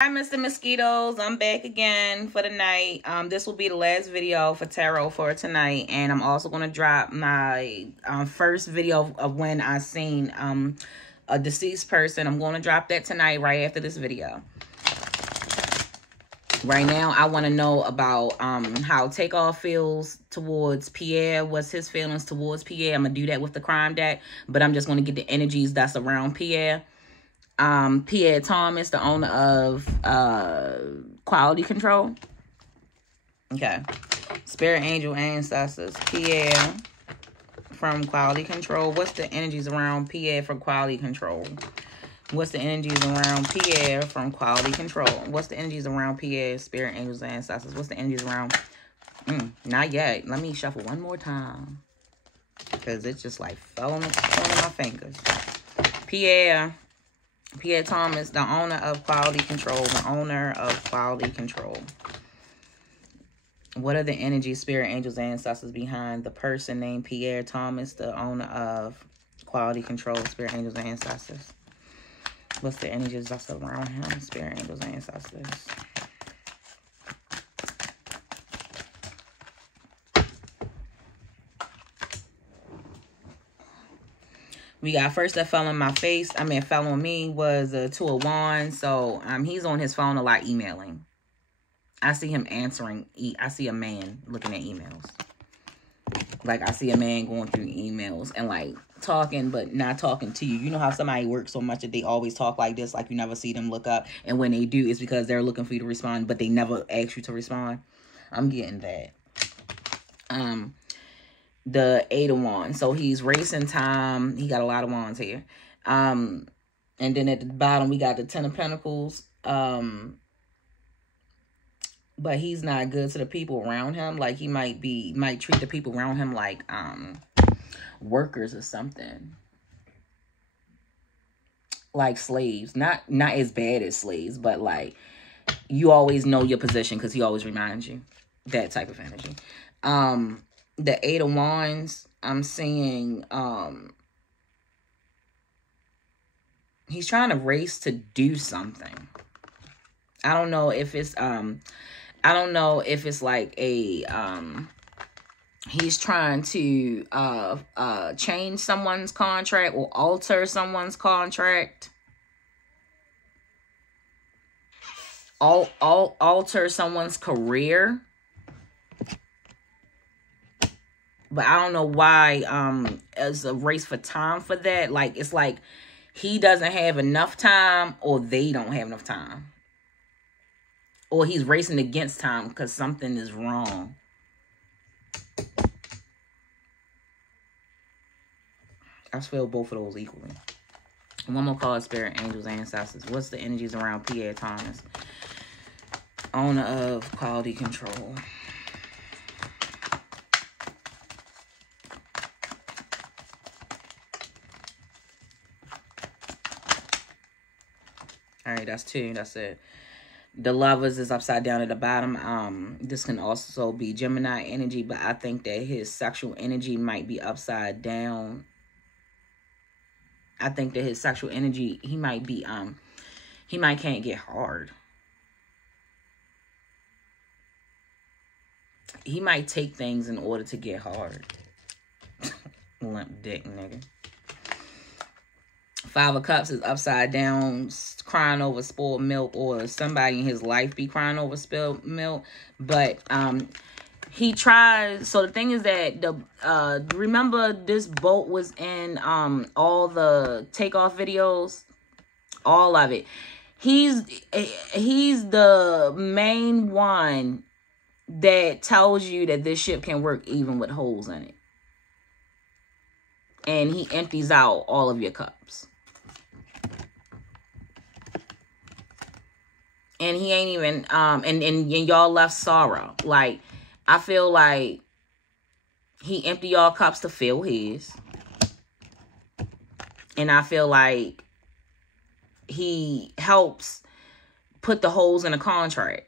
Hi, Mr. Mosquitoes. I'm back again for the night. This will be the last video for tarot for tonight, and I'm also going to drop my first video of when I seen a deceased person. I'm going to drop that tonight right after this video. Right now, I want to know about how Takeoff feels towards Pierre. What's his feelings towards Pierre? I'm going to do that with the crime deck, but I'm just going to get the energies that's around Pierre. PierreT Thomas, the owner of Quality Control. Okay. Spirit Angel Ancestors. Pierre from Quality Control. What's the energies around Pierre from Quality Control? What's the energies around Pierre from Quality Control? What's the energies around Pierre, Spirit Angels Ancestors? What's the energies around? Not yet. Let me shuffle one more time. Because it just like fell on my fingers. PierreT Thomas, the owner of Quality Control. The owner of Quality Control. What are the energies, Spirit Angels, Ancestors behind the person named PierreT Thomas, the owner of Quality Control, Spirit Angels, Ancestors? What's the energies that's around him, Spirit Angels, Ancestors? We got first that fell on my face. Fell on me was a Two of Wands. So he's on his phone a lot emailing. I see him answering. I see a man looking at emails. Like I see a man going through emails and like talking, but not talking to you. You know how somebody works so much that they always talk like this, like you never see them look up. And when they do, it's because they're looking for you to respond, but they never ask you to respond. I'm getting that. The Eight of Wands. So he's racing time. He got a lot of wands here. And then at the bottom, we got the Ten of Pentacles. But he's not good to the people around him. Like he might treat the people around him like workers or something. Like slaves. Not as bad as slaves, but like you always know your position because he always reminds you. That type of energy. The Eight of Wands, I'm seeing he's trying to race to do something. I don't know if it's like a he's trying to change someone's contract or alter someone's contract. Alter someone's career. But I don't know why as a race for time for that. Like, it's like he doesn't have enough time or they don't have enough time. Or he's racing against time because something is wrong. I feel both of those equally. One more card, Spirit Angels, Ancestors. What's the energies around PierreT Thomas, owner of Quality Control? All right, that's two. That's it. The Lovers is upside down at the bottom. This can also be Gemini energy, but I think that his sexual energy might be upside down. I think that his sexual energy, he might can't get hard. He might take things in order to get hard. Limp dick, nigga. Five of Cups is upside down, crying over spoiled milk, or somebody in his life be crying over spilled milk. But he tries. So the thing is that remember this boat was in all the Takeoff videos, all of it. He's the main one that tells you that this ship can work even with holes in it. And he empties out all of your cups. And he ain't even, and y'all left sorrow. Like, I feel like he emptied y'all cups to fill his. And I feel like he helps put the holes in a contract.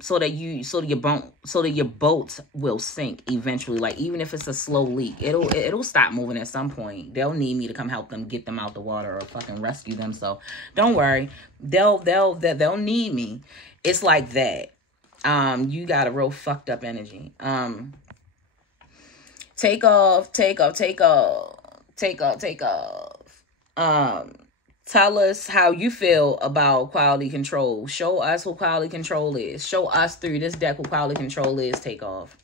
so that your boats will sink eventually. Like, even if it's a slow leak, it'll stop moving at some point. They'll need me to come help them get them out the water or fucking rescue them. So don't worry, they'll need me. It's like that. You got a real fucked up energy. Take off. Tell us how you feel about quality control. Show us what quality control is. Show us through this deck what quality control is. Take off.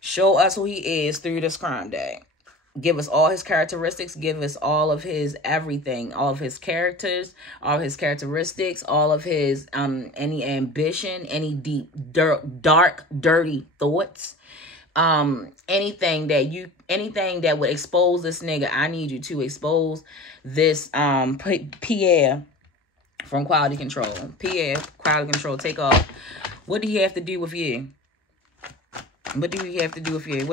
Show us who he is through this crime deck. Give us all his characteristics. Give us all of his everything. All of his characters. All of his characteristics. All of his any ambition. Any deep, dark, dirty thoughts. Anything that would expose this nigga. I need you to expose this Pierre from quality control. Pierre, quality control, take off. What do you have to do with you? What do you have to do with you?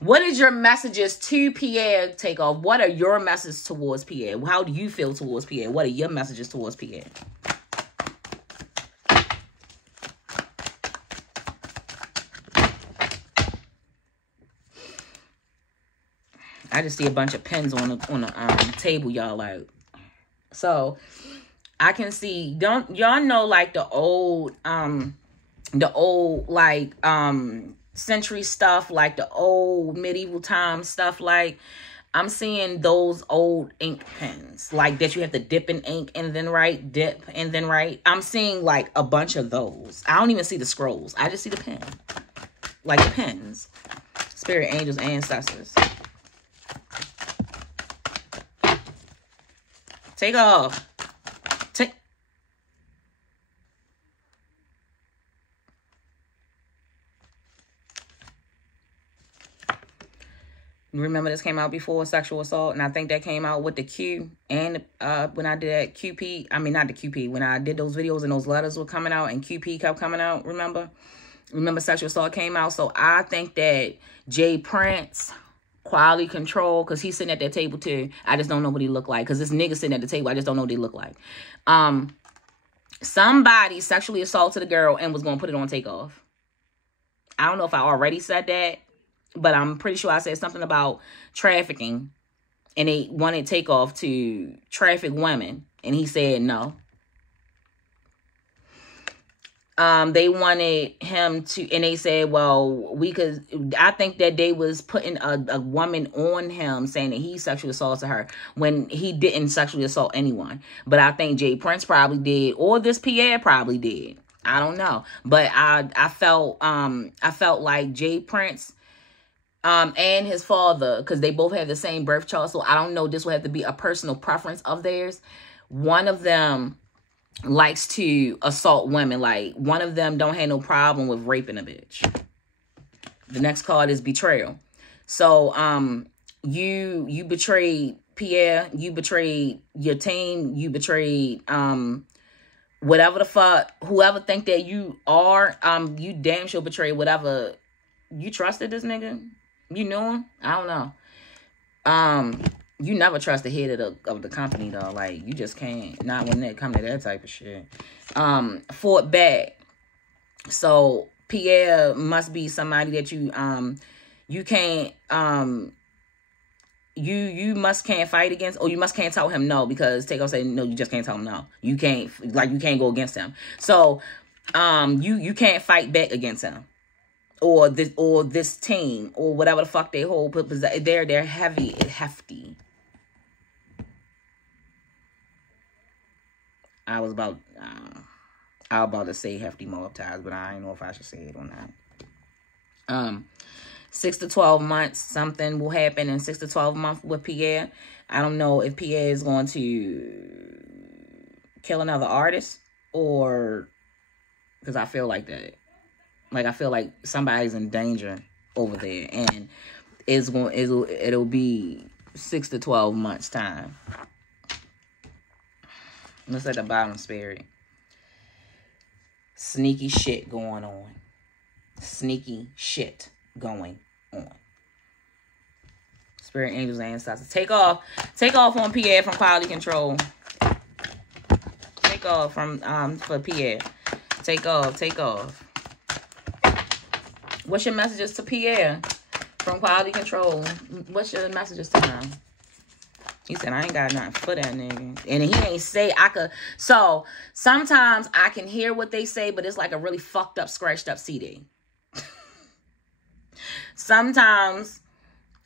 What is your messages to Pierre? Take off. What are your messages towards Pierre? How do you feel towards Pierre? What are your messages towards Pierre? I just see a bunch of pens on the table, y'all. Like, so I can see. Y'all know, like, the old like century stuff, like the old medieval time stuff. Like, I'm seeing those old ink pens, like that you have to dip in ink and then write, dip and then write. I'm seeing like a bunch of those. I don't even see the scrolls. I just see the pen, like the pens. Spirit, angels, ancestors. Take off. Remember, this came out before sexual assault, and I think that came out with the Q. And when I did that QP, I mean, not the QP, when I did those videos and those letters were coming out and QP kept coming out, remember sexual assault came out. So I think that Jay Prince, quality control, because he's sitting at that table too. I just don't know what he look like, because this nigga sitting at the table, I just don't know what they look like. Somebody sexually assaulted a girl and was going to put it on Takeoff. I don't know if I already said that, but I'm pretty sure I said something about trafficking, and they wanted Takeoff to traffic women, and he said no. They wanted him to, and they said, well, I think that they was putting a woman on him, saying that he sexually assaulted her when he didn't sexually assault anyone. But I think Jay Prince probably did, or this Pierre probably did. I don't know. But I felt like Jay Prince and his father, because they both have the same birth chart, so I don't know, this will have to be a personal preference of theirs. One of them likes to assault women. Like, one of them don't have no problem with raping a bitch. The next card is betrayal. So you betrayed Pierre, you betrayed your team, you betrayed whatever the fuck, whoever think that you are, you damn sure betrayed whatever. You trusted this nigga? You knew him? I don't know. You never trust the head of the company, though. Like, you just can't. Not when it come to that type of shit. Fought back. So Pierre must be somebody that you can't you must can't fight against, or you must can't tell him no, because Takeoff say no, you just can't tell him no. You can't go against him. So you can't fight back against him. Or this team, or whatever the fuck they hold. They're hefty. I was about to say hefty mob ties, but I don't know if I should say it or not. 6 to 12 months, something will happen in 6 to 12 months with Pierre. I don't know if Pierre is going to kill another artist, or because I feel like that. Like, I feel like somebody's in danger over there, and it'll be 6 to 12 months time. Let's at the bottom, Spirit. Sneaky shit going on. Sneaky shit going on. Spirit, angels, and ancestors. Take off on Pierre from quality control. Take off from for Pierre. Take off. Take off. What's your messages to Pierre from quality control? What's your messages to him? He said, I ain't got nothing for that nigga. And he ain't say I could. So sometimes I can hear what they say, but it's like a really fucked up, scratched up CD. Sometimes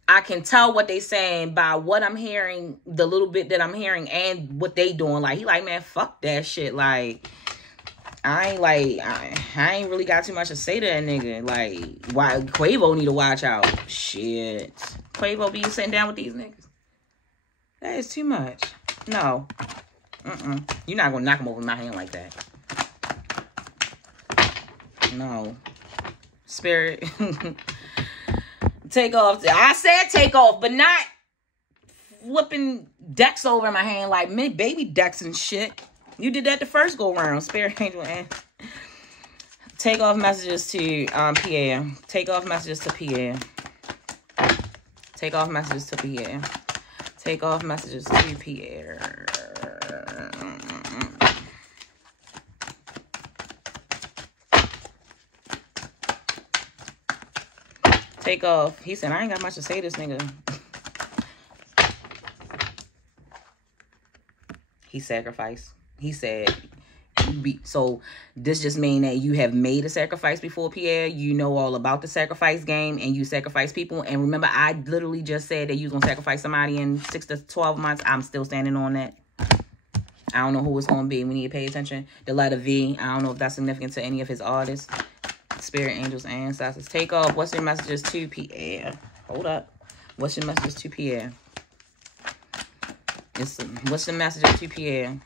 I can tell what they saying by what I'm hearing, the little bit that I'm hearing, and what they doing. Like, he like, man, fuck that shit. Like, I ain't really got too much to say to that nigga. Like, why Quavo need to watch out. Shit. Quavo be sitting down with these niggas. That is too much. No. You're not gonna knock him over my hand like that. No. Spirit. Take off. I said take off, but not flipping decks over my hand like baby decks and shit. You did that the first go round, Spirit Angel. And take off messages to Pierre. Take off messages to Pierre. Take off messages to Pierre. Take off messages to Pierre. Take off. He said, I ain't got much to say to this nigga. He sacrificed. He said, so this just mean that you have made a sacrifice before, Pierre. You know all about the sacrifice game and you sacrifice people. And remember, I literally just said that you was going to sacrifice somebody in 6 to 12 months. I'm still standing on that. I don't know who it's going to be. We need to pay attention. The letter V. I don't know if that's significant to any of his artists. Spirit, angels, ancestors. Take off. What's your messages to Pierre? Hold up. What's your messages to Pierre? What's the messages to Pierre?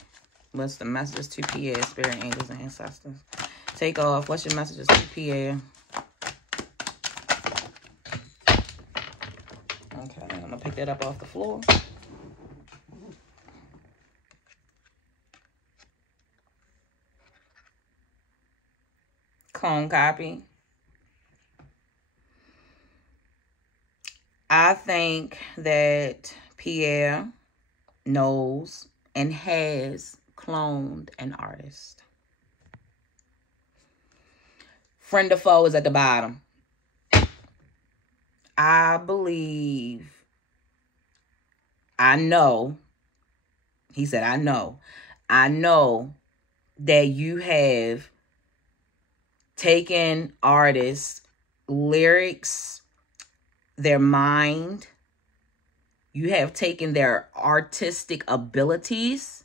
What's the messages to Pierre? Spirit, angels, and ancestors. Take off. What's your messages to Pierre? Okay, I'm going to pick that up off the floor. Clone copy. I think that Pierre knows and has cloned an artist. Friend or foe is at the bottom. I believe, I know, he said, I know that you have taken artists' lyrics, their mind, you have taken their artistic abilities,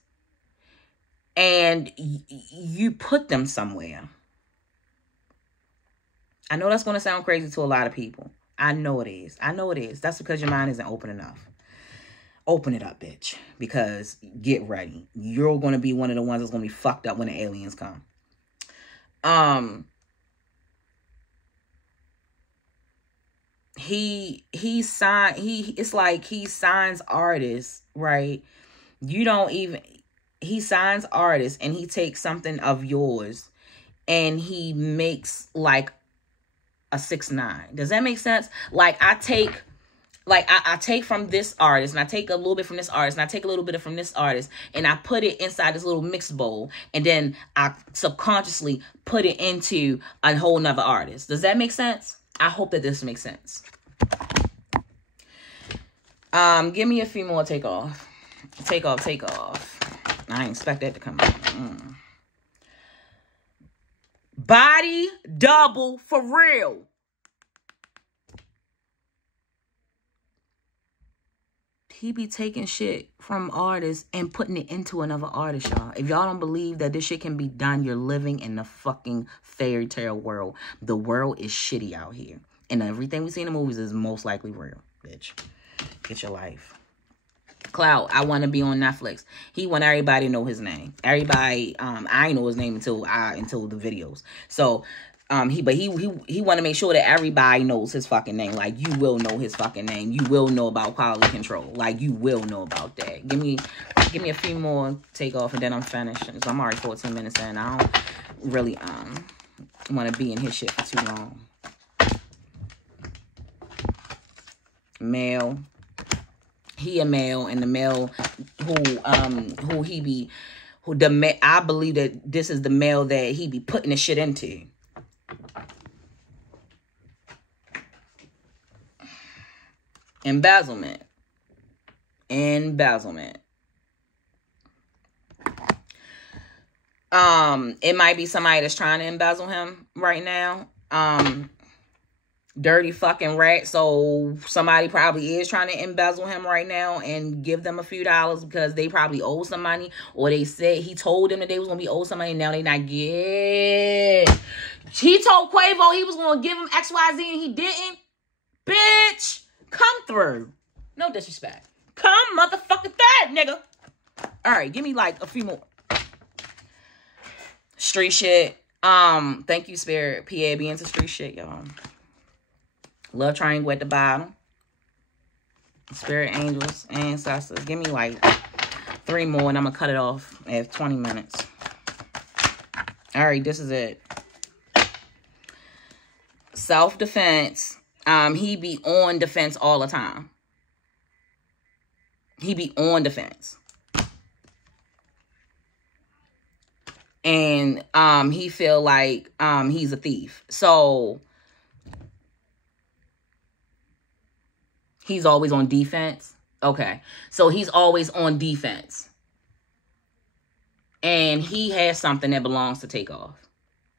and you put them somewhere. I know that's going to sound crazy to a lot of people. I know it is. I know it is. That's because your mind isn't open enough. Open it up, bitch. Because get ready. You're going to be one of the ones that's going to be fucked up when the aliens come. It's like he signs artists, right? He signs artists and he takes something of yours and he makes like a 6ix9ine. Does that make sense? Like I take from this artist and I take a little bit from this artist and I take a little bit from this artist and I put it inside this little mixed bowl and then I subconsciously put it into a whole nother artist. Does that make sense? I hope that this makes sense. Give me a few more take off. Take off. I didn't expect that to come out. Body double for real. He be taking shit from artists and putting it into another artist, y'all. If y'all don't believe that this shit can be done, you're living in the fucking fairy tale world. The world is shitty out here. And everything we see in the movies is most likely real, bitch. Get your life. Cloud, I want to be on Netflix. He want everybody to know his name. Everybody, I didn't know his name until the videos. So, he want to make sure that everybody knows his fucking name. Like, you will know his fucking name. You will know about quality control. Like, you will know about that. Give me a few more take off and then I'm finished. So I'm already 14 minutes in. I don't really want to be in his shit for too long. Male. He a male, and the male who I believe that this is the male that he be putting the shit into. Embezzlement. It might be somebody that's trying to embezzle him right now. Dirty fucking rat. So somebody probably is trying to embezzle him right now and give them a few dollars because they probably owe some money, or they said he told them that they was gonna be owed some money. And now they not get. He told Quavo he was gonna give him XYZ and he didn't. Bitch, come through. No disrespect. Come motherfucking third, nigga. All right, give me like a few more. Street shit. Thank you, Spirit. Pierre be into street shit, y'all. Love triangle at the bottom. Spirit angels, ancestors. Give me like 3 more and I'm gonna cut it off at 20 minutes. All right, this is it. Self-defense. He be on defense all the time. He be on defense. And he feel like he's a thief. So he's always on defense. Okay. So he's always on defense. And he has something that belongs to Takeoff.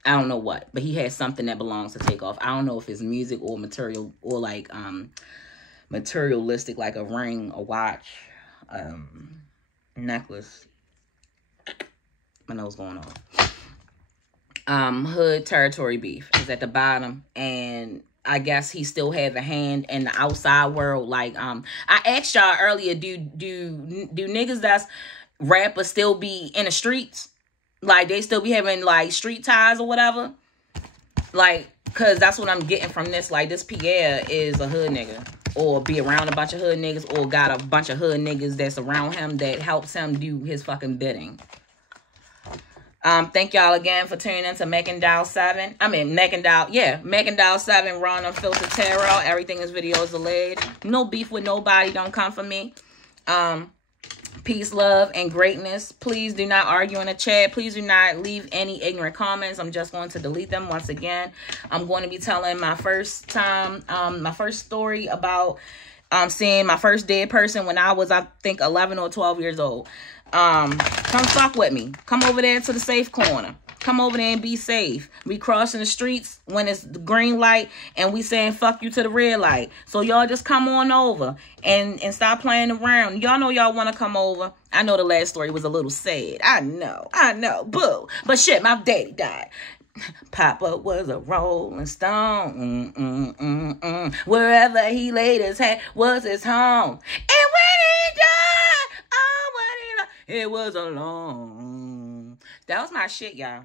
I don't know what, but he has something that belongs to Takeoff. I don't know if it's music or material or like materialistic, like a ring, a watch, necklace. My nose going on. Hood territory beef is at the bottom, and I guess he still has a hand in the outside world. Like I asked y'all earlier, do niggas that's rappers still be in the streets? Like they still be having like street ties or whatever? Like, cause that's what I'm getting from this. Like this Pierre is a hood nigga, or be around a bunch of hood niggas, or got a bunch of hood niggas that's around him that helps him do his fucking bidding. Thank y'all again for tuning into Meckendal 7. I mean, Meckendal 7, raw and unfiltered tarot. Everything is videos alleged. No beef with nobody. Don't come for me. Peace, love, and greatness. Please do not argue in the chat. Please do not leave any ignorant comments. I'm just going to delete them once again. I'm going to be telling my first story about seeing my first dead person when I was, I think, 11 or 12 years old. Come fuck with me. Come over there to the safe corner. Come over there and be safe. We crossing the streets when it's the green light and we saying fuck you to the red light. So y'all just come on over and stop playing around. Y'all know y'all want to come over. I know the last story was a little sad. I know. Boo. But shit, my daddy died. Papa was a rolling stone. Wherever he laid his head was his home. And when he died, it was alone. That was my shit, y'all.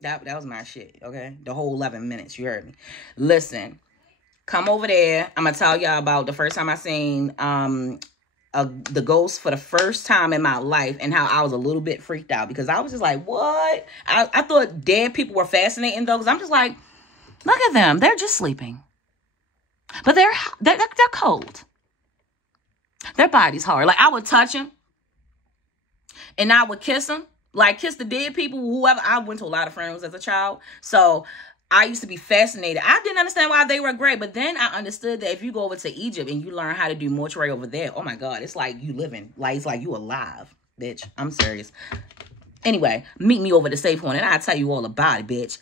That was my shit, okay? The whole 11 minutes, you heard me. Listen, come over there. I'm going to tell y'all about the first time I seen the ghost for the first time in my life and how I was a little bit freaked out because I was just like, what? I thought dead people were fascinating, though, because I'm just like, look at them. They're just sleeping. But they're cold. Their body's hard. Like, I would touch them. And I would kiss them, like kiss the dead people, whoever. I went to a lot of funerals as a child. So I used to be fascinated. I didn't understand why they were great. But then I understood that if you go over to Egypt and you learn how to do mortuary over there, oh my God, it's like you living. Like, it's like you alive, bitch. I'm serious. Anyway, meet me over the safe one and I'll tell you all about it, bitch.